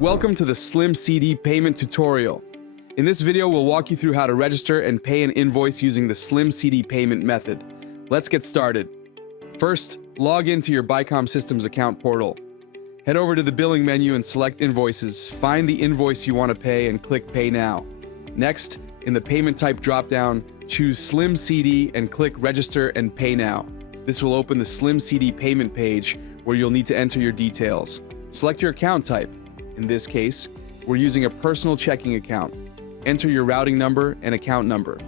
Welcome to the SlimCD payment tutorial. In this video, we'll walk you through how to register and pay an invoice using the SlimCD payment method. Let's get started. First, log into your Bicom Systems account portal. Head over to the billing menu and select Invoices. Find the invoice you want to pay and click Pay Now. Next, in the payment type dropdown, choose SlimCD and click Register and Pay Now. This will open the SlimCD payment page where you'll need to enter your details. Select your account type. In this case, we're using a personal checking account. Enter your routing number and account number.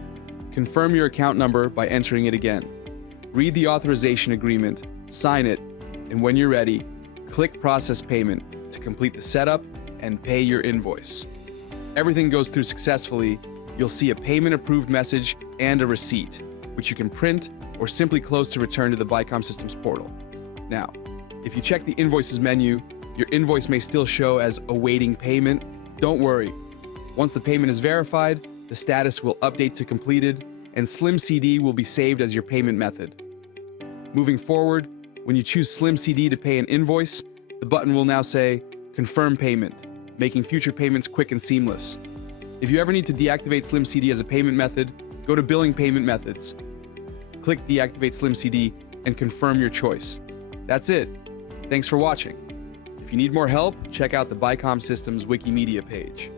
Confirm your account number by entering it again. Read the authorization agreement, sign it, and when you're ready, click Process Payment to complete the setup and pay your invoice. Everything goes through successfully. You'll see a payment approved message and a receipt, which you can print or simply close to return to the Bicom Systems portal. Now, if you check the Invoices menu, your invoice may still show as awaiting payment. Don't worry. Once the payment is verified, the status will update to completed, and SlimCD will be saved as your payment method. Moving forward, when you choose SlimCD to pay an invoice, the button will now say Confirm Payment, making future payments quick and seamless. If you ever need to deactivate SlimCD as a payment method, go to Billing Payment Methods. Click Deactivate SlimCD and confirm your choice. That's it. Thanks for watching. If you need more help, check out the Bicom Systems Wikimedia page.